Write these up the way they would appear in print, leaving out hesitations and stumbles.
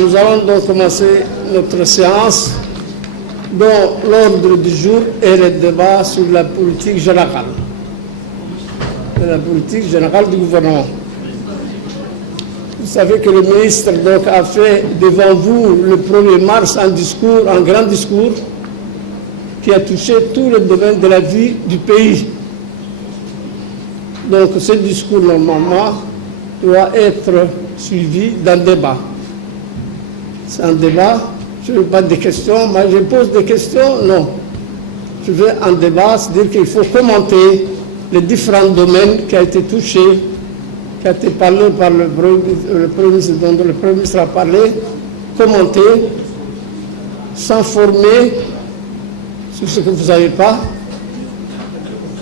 Nous allons donc commencer notre séance dont l'ordre du jour est le débat sur la politique générale. La politique générale du gouvernement. Vous savez que le ministre donc, a fait devant vous le 1er mars un grand discours qui a touché tous les domaines de la vie du pays. Donc ce discours, normalement, doit être suivi d'un débat. C'est un débat, je ne veux pas des questions, moi je pose des questions, non. Je veux un débat, c'est-à-dire qu'il faut commenter les différents domaines qui ont été touchés, qui a été parlé par le Premier ministre, dont le Premier ministre a parlé, commenter, s'informer sur ce que vous n'avez pas,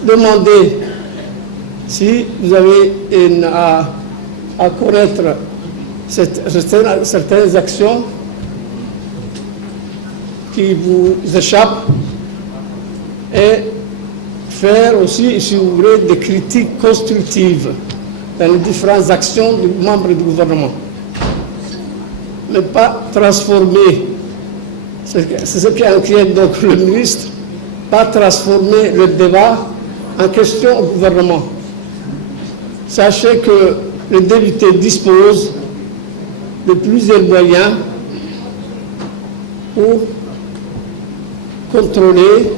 demander si vous avez à connaître certaines actions qui vous échappent et faire aussi, si vous voulez, des critiques constructives dans les différentes actions des membres du gouvernement. Ne pas transformer, c'est ce qui inquiète donc le ministre, pas transformer le débat en question au gouvernement. Sachez que les députés disposent de plusieurs moyens pour contrôler,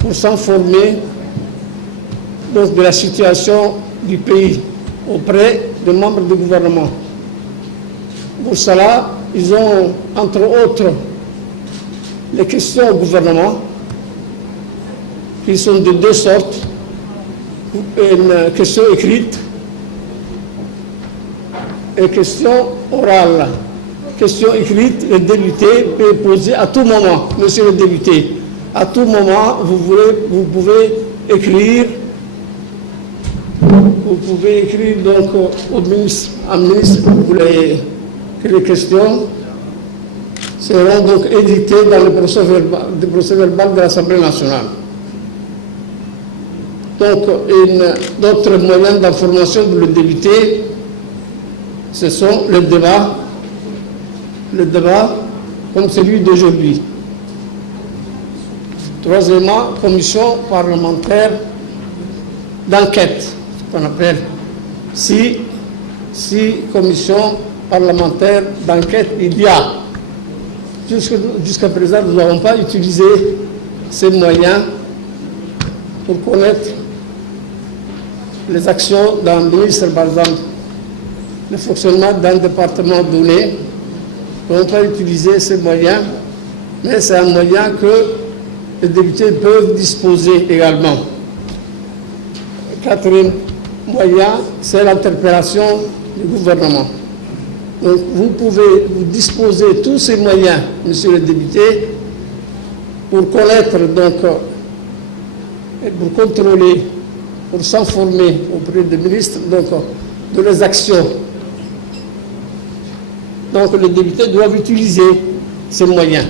pour s'informer de la situation du pays auprès des membres du gouvernement. Pour cela, ils ont, entre autres, les questions au gouvernement, qui sont de deux sortes. Une question écrite et question orale. Question écrite, le député peut poser à tout moment, monsieur le député. À tout moment, vous pouvez écrire. Vous pouvez écrire donc au ministre, vous voulez que les questions seront donc éditées dans le procès verbal de l'Assemblée nationale. Donc, d'autres moyens d'information pour le député, ce sont le débat comme celui d'aujourd'hui. Troisièmement, commission parlementaire d'enquête, ce qu'on appelle. Si commission parlementaire d'enquête il y a, jusqu'à présent, nous n'avons pas utilisé ces moyens pour connaître les actions d'un ministre, par exemple, le fonctionnement d'un département donné. Nous n'avons pas utilisé ces moyens, mais c'est un moyen que les députés peuvent disposer également. Le quatrième moyen, c'est l'interpellation du gouvernement. Donc vous pouvez vous disposer tous ces moyens, monsieur le député, pour connaître, donc, pour contrôler, pour s'informer auprès des ministres donc, de les actions. Donc les députés doivent utiliser ces moyens.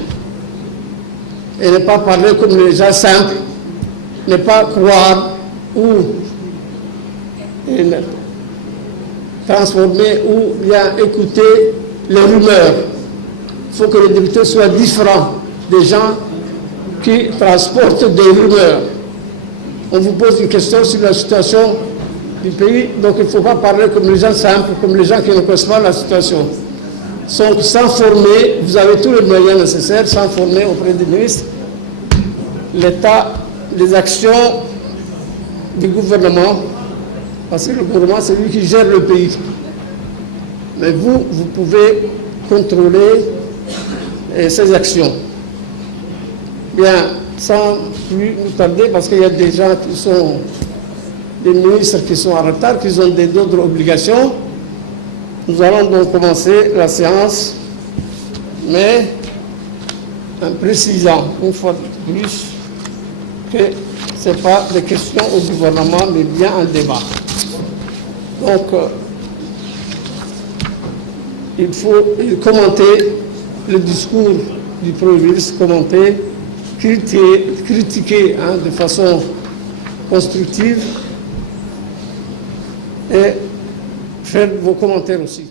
Et ne pas parler comme les gens simples, ne pas croire ou transformer ou bien écouter les rumeurs. Il faut que les députés soient différents des gens qui transportent des rumeurs. On vous pose une question sur la situation du pays, donc il ne faut pas parler comme les gens simples, comme les gens qui ne connaissent pas la situation. S'informer, vous avez tous les moyens nécessaires, s'informer auprès des ministres, l'État, les actions du gouvernement, parce que le gouvernement, c'est lui qui gère le pays. Mais vous pouvez contrôler ces actions. Bien, sans plus nous tarder, parce qu'il y a des gens qui sont, des ministres qui sont en retard, qui ont d'autres obligations. Nous allons donc commencer la séance, mais en précisant une fois de plus que ce n'est pas des questions au gouvernement, mais bien un débat. Donc, il faut commenter le discours du Premier ministre, commenter, critiquer de façon constructive et faire vos commentaires aussi.